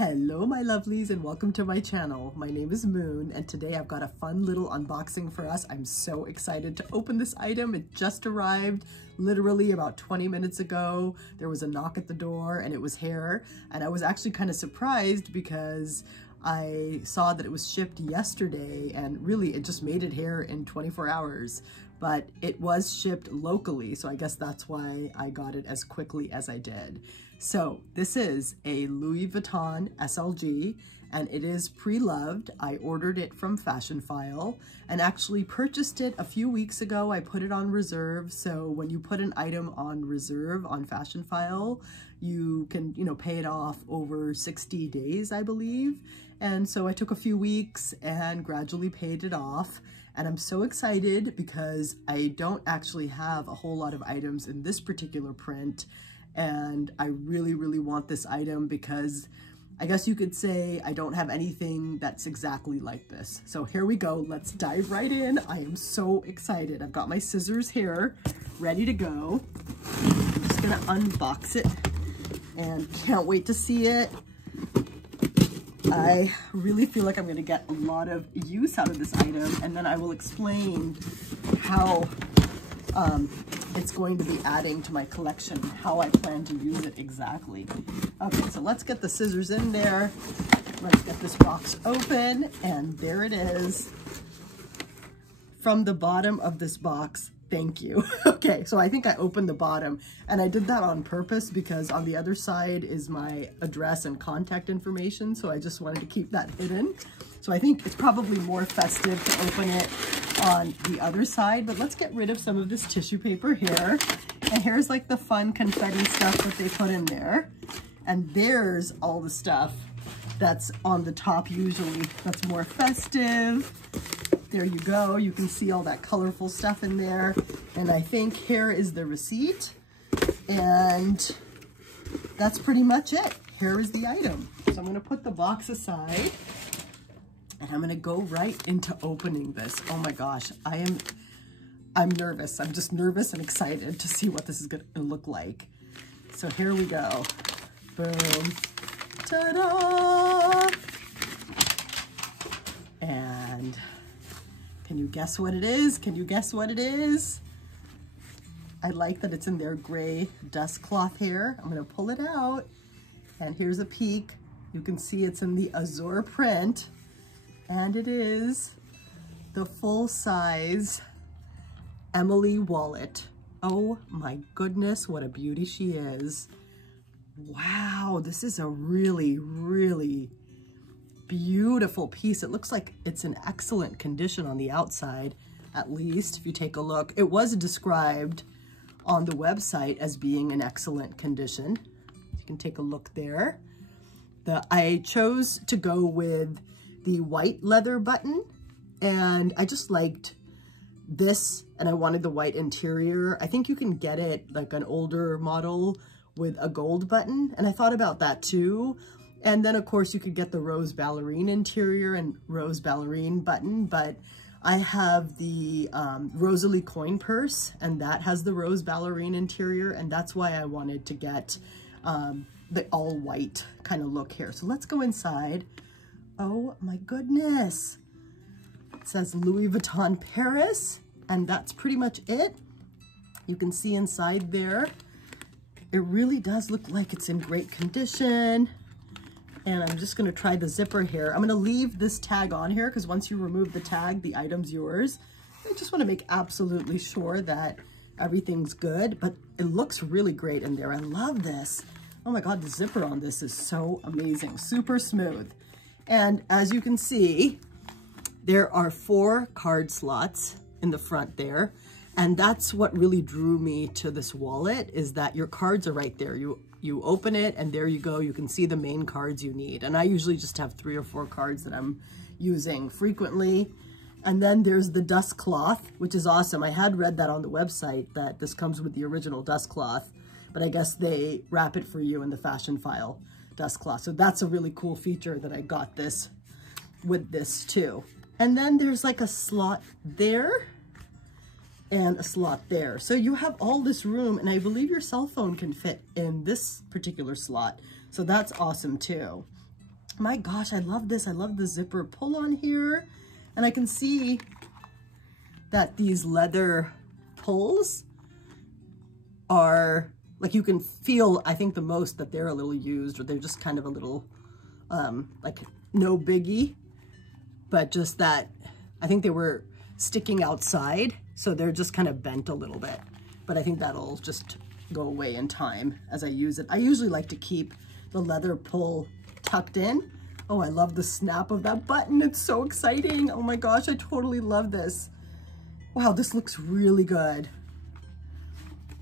Hello my lovelies and welcome to my channel. My name is Moon and today I've got a fun little unboxing for us. I'm so excited to open this item. It just arrived literally about 20 minutes ago. There was a knock at the door and it was hair, and I was actually kind of surprised because I saw that it was shipped yesterday and really it just made it here in 24 hours. But it was shipped locally, so I guess that's why I got it as quickly as I did. So this is a Louis Vuitton SLG, and it is pre-loved. I ordered it from Fashionphile and actually purchased it a few weeks ago. I put it on reserve, so when you put an item on reserve on Fashionphile, you can, pay it off over 60 days, I believe. And so I took a few weeks and gradually paid it off. And I'm so excited because I don't actually have a whole lot of items in this particular print. And I really, really want this item because I guess you could say I don't have anything that's exactly like this. So here we go. Let's dive right in. I am so excited. I've got my scissors here ready to go. I'm just gonna unbox it and can't wait to see it. I really feel like I'm going to get a lot of use out of this item, and then I will explain how it's going to be adding to my collection, how I plan to use it exactly. Okay, so let's get the scissors in there. Let's get this box open, and there it is. From the bottom of this box, thank you. Okay, so I think I opened the bottom, and I did that on purpose because on the other side is my address and contact information, so I just wanted to keep that hidden. So I think it's probably more festive to open it on the other side, but let's get rid of some of this tissue paper here. And here's like the fun confetti stuff that they put in there. And there's all the stuff that's on the top usually that's more festive. There you go. You can see all that colorful stuff in there. And I think here is the receipt. And that's pretty much it. Here is the item. So I'm going to put the box aside and I'm going to go right into opening this. Oh my gosh. I'm nervous. I'm just nervous and excited to see what this is going to look like. So here we go. Boom. Ta-da! And can you guess what it is? Can you guess what it is? I like that it's in their gray dust cloth here. I'm gonna pull it out, and here's a peek. You can see it's in the Azur print, and it is the full-size Emiliewallet. Oh my goodness, what a beauty she is. Wow, this is a really, really beautiful piece. It looks like it's in excellent condition on the outside, at least if you take a look. It was described on the website as being in excellent condition. You can take a look there. I chose to go with the white leather button, and I just liked this, and I wanted the white interior. I think you can get it like an older model with a gold button, and I thought about that too. And then of course you could get the rose ballerine interior and rose ballerine button, but I have the Rosalie coin purse, and that has the rose ballerine interior, and that's why I wanted to get the all white kind of look here. So let's go inside. Oh my goodness. It says Louis Vuitton Paris, and that's pretty much it. You can see inside there. It really does look like it's in great condition. And I'm just gonna try the zipper here. I'm gonna leave this tag on here because once you remove the tag, the item's yours. I just wanna make absolutely sure that everything's good, but it looks really great in there. I love this. Oh my God, the zipper on this is so amazing, super smooth. And as you can see, there are 4 card slots in the front there. And that's what really drew me to this wallet, is that your cards are right there. You open it and there you go. You can see the main cards you need. And I usually just have 3 or 4 cards that I'm using frequently. And then there's the dust cloth, which is awesome. I had read that on the website that this comes with the original dust cloth, but I guess they wrap it for you in the Fashionphile dust cloth. So that's a really cool feature that I got this with this too. And then there's like a slot there and a slot there. So you have all this room, and I believe your cell phone can fit in this particular slot. So that's awesome too. My gosh, I love this. I love the zipper pull on here. And I can see that these leather pulls are, like, you can feel, I think the most that they're a little used, or they're just kind of a little, like, no biggie, but just that, I think they were sticking outside, so they're just kind of bent a little bit. But I think that'll just go away in time as I use it. I usually like to keep the leather pull tucked in. Oh, I love the snap of that button. It's so exciting. Oh my gosh, I totally love this. Wow, this looks really good.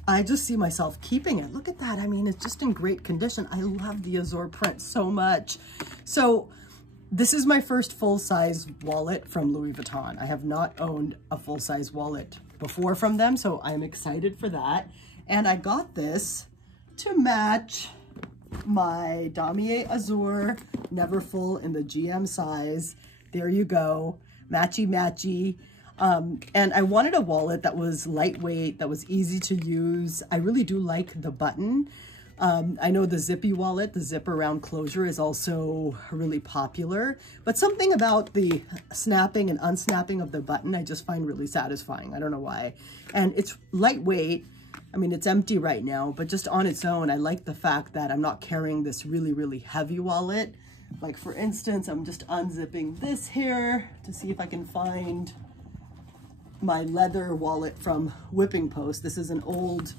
I just see myself keeping it. Look at that. I mean, it's just in great condition. I love the Azur print so much. So this is my first full-size wallet from Louis Vuitton. I have not owned a full-size wallet before from them, so I'm excited for that. And I got this to match my Damier Azur Neverfull in the GM size. There you go, matchy matchy. And I wanted a wallet that was lightweight, that was easy to use. I really do like the button. I know the zippy wallet, the zip around closure, is also really popular, but something about the snapping and unsnapping of the button I just find really satisfying. I don't know why. And it's lightweight. I mean, it's empty right now, but just on its own, I like the fact that I'm not carrying this really, really heavy wallet. Like, for instance, I'm just unzipping this here to see if I can find my leather wallet from Whipping Post. This is an old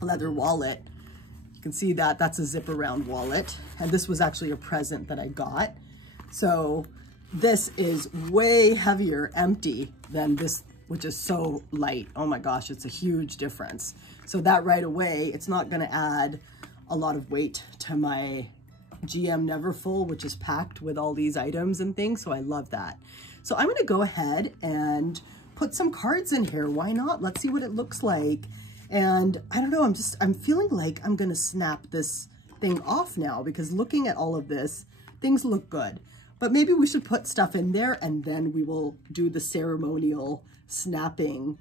leather wallet. You can see that that's a zip around wallet. And this was actually a present that I got. So this is way heavier empty than this, which is so light. Oh my gosh, it's a huge difference. So that right away, it's not gonna add a lot of weight to my GM Neverfull, which is packed with all these items and things. So I love that. So I'm gonna go ahead and put some cards in here. Why not? Let's see what it looks like. And I don't know, I'm feeling like I'm gonna snap this thing off now, because looking at all of this, things look good. But maybe we should put stuff in there and then we will do the ceremonial snapping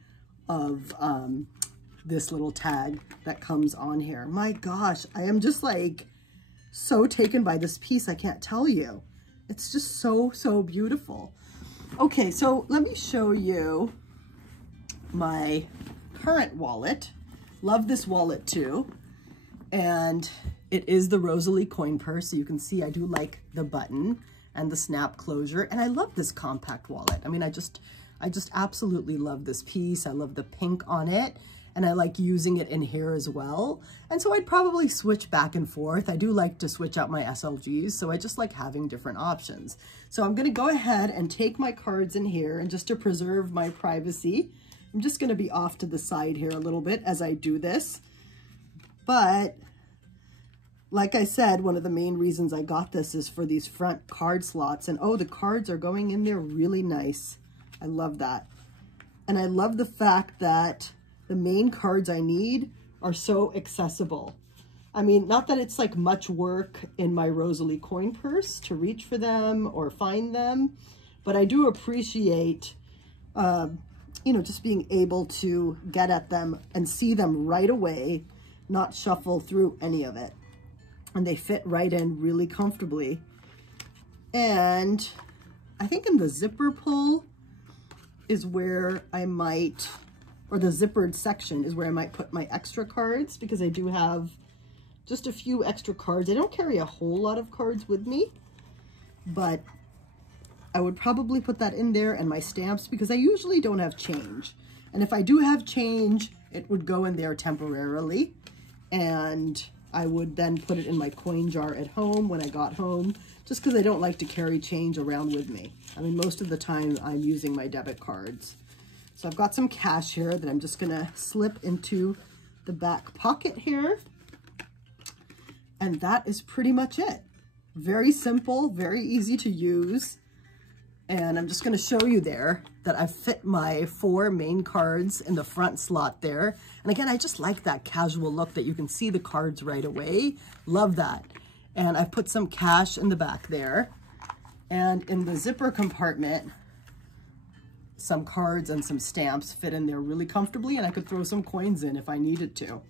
of this little tag that comes on here. My gosh, I am just like so taken by this piece, I can't tell you. It's just so, so beautiful. Okay, so let me show you my current wallet. Love this wallet too. And it is the Rosalie coin purse. So you can see I do like the button and the snap closure. And I love this compact wallet. I mean, I just absolutely love this piece. I love the pink on it. And I like using it in here as well. And so I'd probably switch back and forth. I do like to switch out my SLGs, so I just like having different options. So I'm gonna go ahead and take my cards in here, and just to preserve my privacy, I'm just gonna be off to the side here a little bit as I do this. But like I said, one of the main reasons I got this is for these front card slots. And oh, the cards are going in there really nice. I love that. And I love the fact that the main cards I need are so accessible. I mean, not that it's like much work in my Rosalie coin purse to reach for them or find them, but I do appreciate, you know, just being able to get at them and see them right away, not shuffle through any of it. And they fit right in really comfortably. And I think in the zipper pull is where I might, or the zippered section is where I might put my extra cards, because I do have just a few extra cards. I don't carry a whole lot of cards with me, but I would probably put that in there, and my stamps, because I usually don't have change. And if I do have change, it would go in there temporarily, and I would then put it in my coin jar at home when I got home, just because I don't like to carry change around with me. I mean, most of the time I'm using my debit cards. So I've got some cash here that I'm just gonna slip into the back pocket here. And that is pretty much it. Very simple, very easy to use. And I'm just gonna show you there that I've fit my 4 main cards in the front slot there. And again, I just like that casual look that you can see the cards right away. Love that. And I've put some cash in the back there. And in the zipper compartment, some cards and some stamps fit in there really comfortably, and I could throw some coins in if I needed to.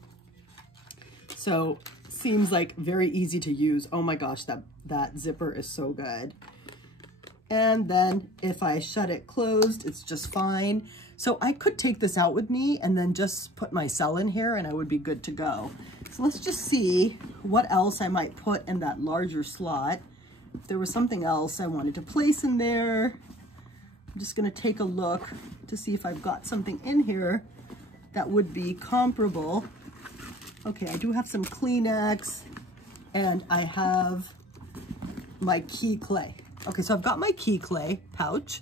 So seems like very easy to use. Oh my gosh, that zipper is so good. And then if I shut it closed, it's just fine. So I could take this out with me and then just put my cell in here and I would be good to go. So let's just see what else I might put in that larger slot. If there was something else I wanted to place in there, I'm just gonna take a look to see if I've got something in here that would be comparable. Okay, I do have some Kleenex and I have my key clay. Okay, so I've got my key clay pouch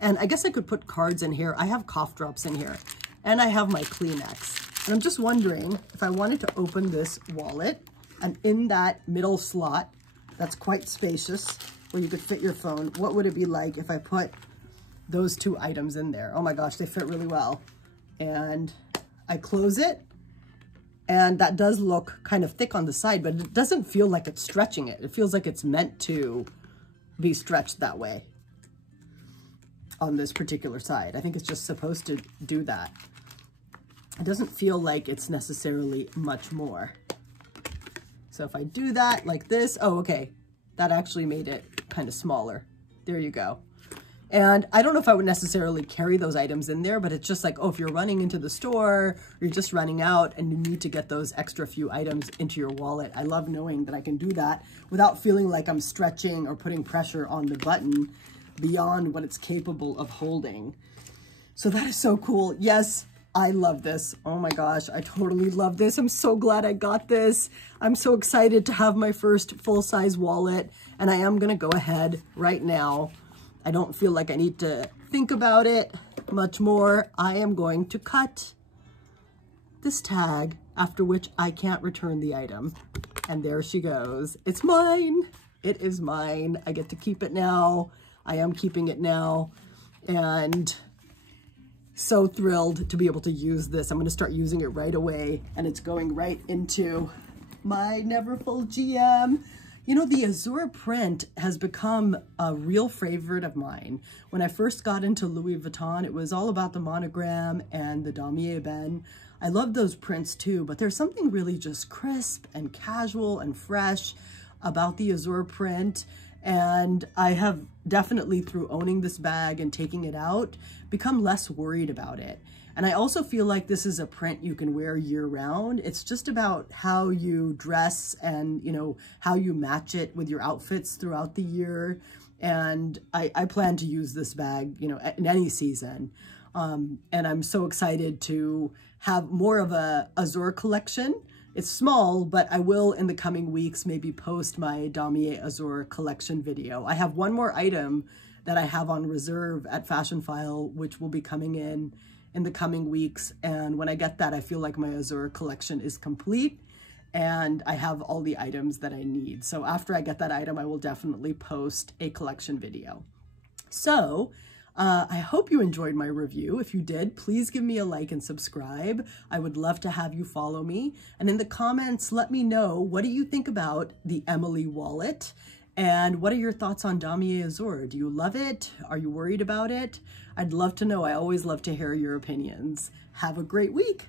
and I guess I could put cards in here. I have cough drops in here and I have my Kleenex. And I'm just wondering if I wanted to open this wallet and in that middle slot, that's quite spacious where you could fit your phone, what would it be like if I put those two items in there? Oh my gosh, they fit really well. And I close it. And that does look kind of thick on the side, but it doesn't feel like it's stretching it. It feels like it's meant to be stretched that way on this particular side. I think it's just supposed to do that. It doesn't feel like it's necessarily much more. So if I do that like this, oh, okay, that actually made it kind of smaller. There you go. And I don't know if I would necessarily carry those items in there, but it's just like, oh, if you're running into the store, or you're just running out and you need to get those extra few items into your wallet. I love knowing that I can do that without feeling like I'm stretching or putting pressure on the button beyond what it's capable of holding. So that is so cool. Yes, I love this. Oh my gosh, I totally love this. I'm so glad I got this. I'm so excited to have my first full-size wallet, and I am gonna go ahead right now. I don't feel like I need to think about it much more. I am going to cut this tag, after which I can't return the item. And there she goes. It's mine. It is mine. I get to keep it now. I am keeping it now. And so thrilled to be able to use this. I'm going to start using it right away. And it's going right into my Neverfull GM. You know, the Azur print has become a real favorite of mine. When I first got into Louis Vuitton, it was all about the monogram and the damier ebene. I love those prints too, but there's something really just crisp and casual and fresh about the Azur print. And I have definitely, through owning this bag and taking it out, become less worried about it. And I also feel like this is a print you can wear year round. It's just about how you dress and, you know, how you match it with your outfits throughout the year. And I plan to use this bag, you know, in any season. And I'm so excited to have more of a Azur collection. It's small, but I will in the coming weeks maybe post my damier Azur collection video. I have one more item that I have on reserve at Fashion File, which will be coming in the coming weeks. And when I get that, I feel like my Azur collection is complete and I have all the items that I need. So after I get that item, I will definitely post a collection video. So I hope you enjoyed my review. If you did, please give me a like and subscribe. I would love to have you follow me. And in the comments, let me know, what do you think about the Emiliewallet? And what are your thoughts on damier Azur? Do you love it? Are you worried about it? I'd love to know. I always love to hear your opinions. Have a great week.